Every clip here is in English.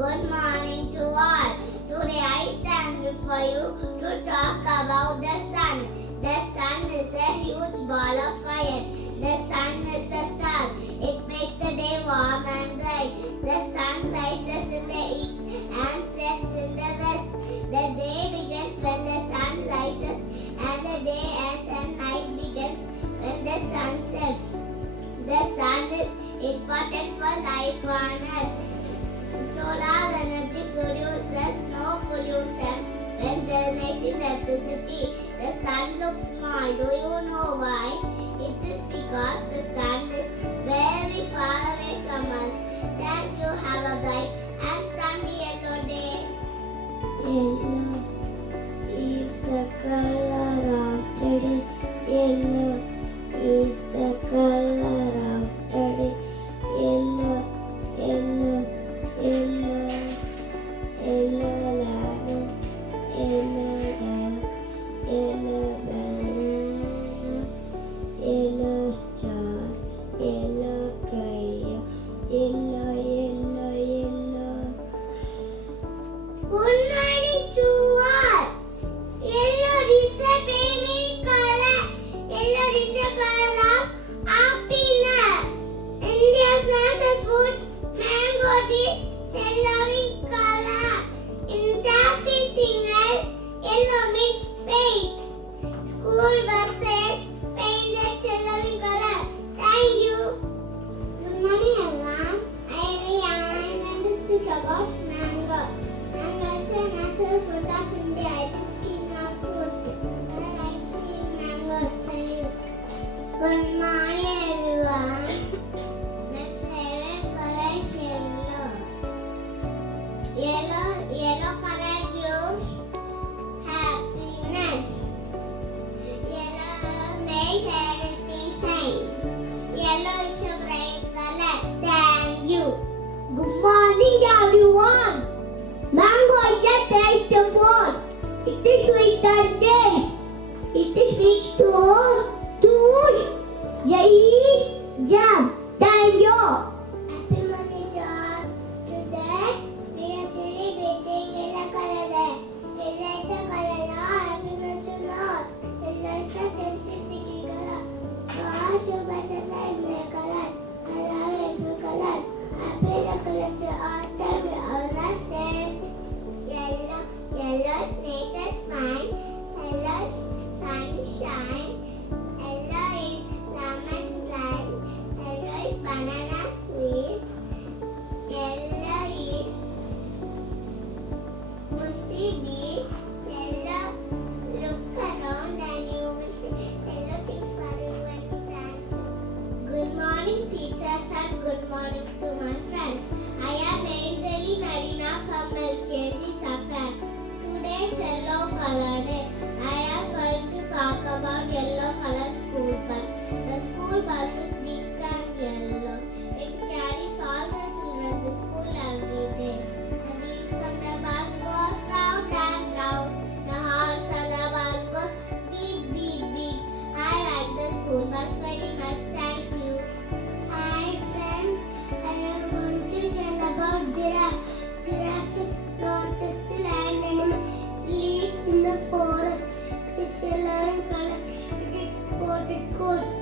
Good morning to all. Today I stand before you to talk about the sun. The sun is a huge ball of fire. The sun is a star. It makes the day warm and bright. The sun rises in the east and sets in the west. The day begins when the sun rises and the day ends and night begins when the sun sets. The sun is important for life on earth. Solar energy produces no pollution when generating electricity. The sun looks small. Do you know why? It is because the sun is very far away from us. Thank you. Have a bright and sunny yellow day. Yellow is the color of today. Yellow is the color of today. Yellow, yellow, yellow, yellow lemon, yellow duck, yellow banana, yellow star, yellow cow, yellow, yellow, yellow. Good morning to all. Yellow is the favorite color. Yellow is the color of happiness. India's national food, mango is yellow color. In Jaffe signal, yellow means paint. School buses painted yellow color. Thank you. Good morning, everyone. I am going to speak about mango. Mango is a national fruit of India. It is king of fruit. I like to eat mangoes. Thank you. Good morning, everyone. My favorite color is yellow. Yellow color gives happiness. Yellow makes everything shine. Yellow is a bright color. Thank you. Good morning, everyone. Mango is a tasty food. It is sweet and taste. It is mixed to juice, jam. Thank you. Happy morning to all. Today we are celebrating yellow color day. Yellow is a color of happiness to all. Yellow is a sensitivity color. So all superstitious in the color. I love every color. Happy color to all. Thank you. Have a nice day. Yellow is nature's smile. Yellow is sunshine. Yellow is lemon ripe. Yellow is banana sweet. Yellow is bushy bee. Yellow, look around and you will see yellow things for you and thank you. Good morning, teachers, and good morning to my friends. I am Anjali Marina from KG SHIS. Today's yellow color day. I am going to talk about yellow color school bus. The school bus is big and yellow. It carries all the children to school every day. The wheels on the bus goes round and round. The horns on the bus goes beep beep beep. I like the school bus very much. Thank you. Hi friends, I am going to tell about giraffe. Giraffe is not just a land animal. It lives in the forest. It is yellow in color. It is spotted coats.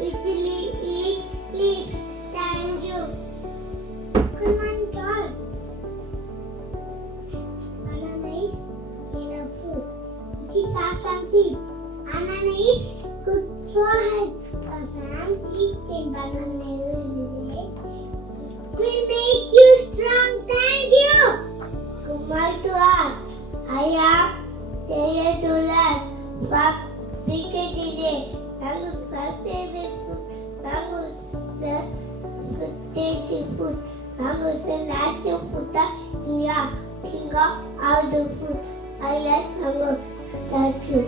It eats leaves. Thank you. Good morning to all. Banana is yellow fruit. It is soft and sweet. Banana is good for health. Because I am eating banana every day. It will make you strong. Thank you. Good morning to all. I am Jaya Dulal from PKG. Mango is my favorite food. Mango is the good tasty food. Mango is the national food of India. King of all the food. I like mango. Thank you.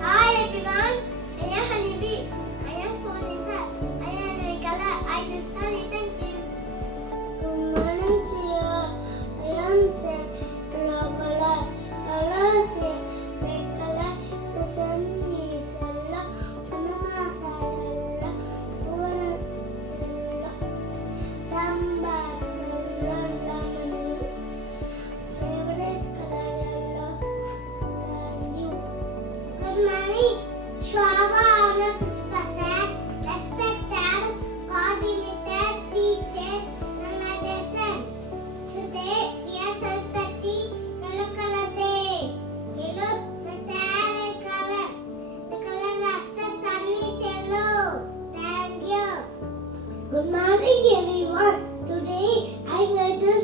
Hi everyone. I am Honeybee. I am pollinators. I am red color. I do sunny. Thank you. Good morning to you. I am yellow color. Yellow is red color. The sun is yellow. Bananas are yellow. School is yellow. Samba is yellow.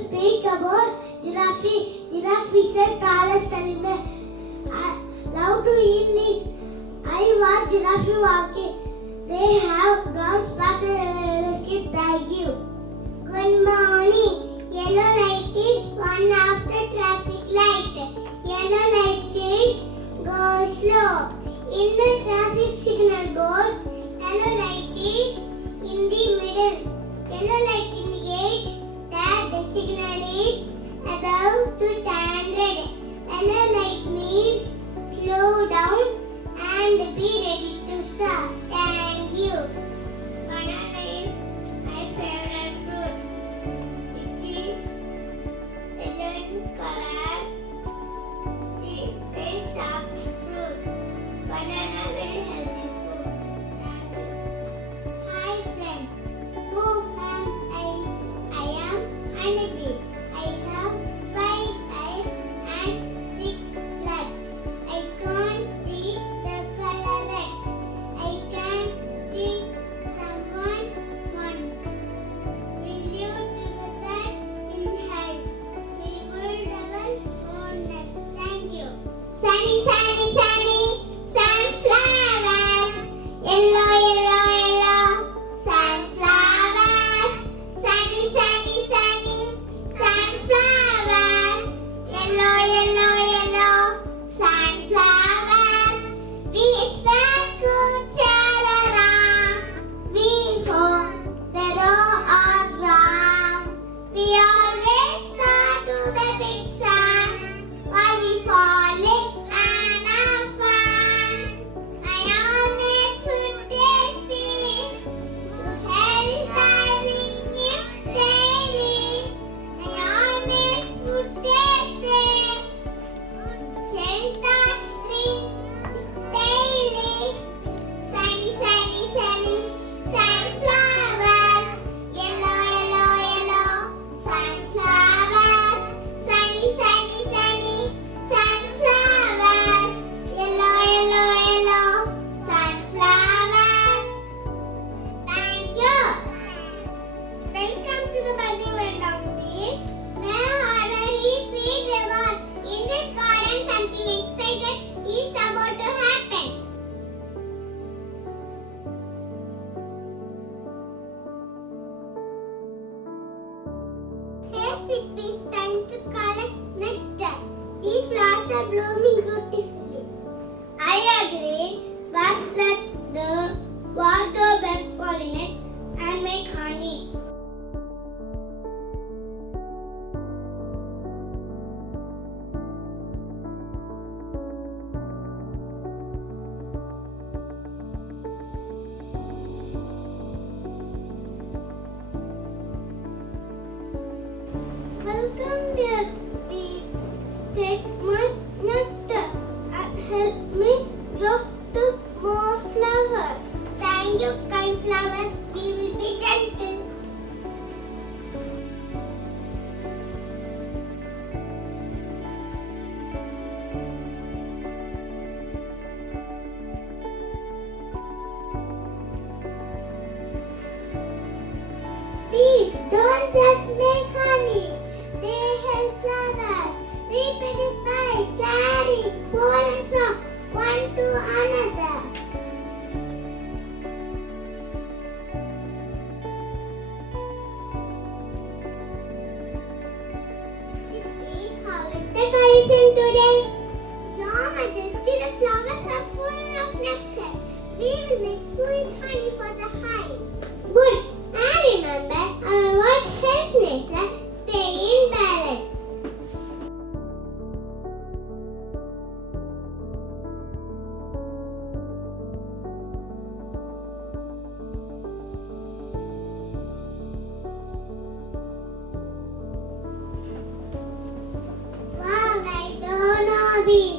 speak about giraffe. Giraffe is the tallest animal. I love to eat this. I watch giraffe walking. They have brown spots and yellow skin. Thank you. Good morning. Yellow light is one of the traffic light. Yellow light says go slow. In the traffic signal board, yellow light is in the middle. Yellow light indicates that the signal is about to turn red. Yellow light means slow down and be ready to stop. Thank you. Banana is my favorite fruit. It is yellow in color. It is very soft fruit. Banana very healthy fruit. Thank you. Hi friends. Who am I? I am honeybee. I have 5 eyes and 6 legs. I can't see the color red. I can sting someone once. We live together in hives. We build our own nest. Thank you. Sunny, sunny, sunny, sunflowers. Yellow, yellow, yellow, sunflowers. Sunny, sunny, sunny, sunflowers. Yellow, yellow, yellow, sunflowers. We spread good cheer around. We hold the row on ground. We always start to the big sun while we falling and have fun. I always should tasty to help diving if daily. I always would tasty sheltering daily. Sunny, sunny, sunny, sunflowers. Yellow, yellow, yellow, sunflowers. Sunny, sunny, sunny, sunflowers. Yellow, yellow, yellow, sunflowers. Thank you. Welcome to the buzzing world of bees. Where are very sweet rivers. In this garden, something exciting is about to happen. Yes, it is time to collect nectar. These flowers are blooming beautifully. I agree. But let's the water best pollinate and make honey. Welcome dear bees. Take my nectar and help me grow to more flowers. Thank you, kind flower. We will be gentle. Bees don't just make honey, they help flowers reproduce by carrying pollen from one to another. Sydney, how is the collection today? Your Majesty, the flowers are full of nectar. We will make sweet honey for the hives. Good. And remember, our word helps nature stay in balance. Wow, I don't know bees.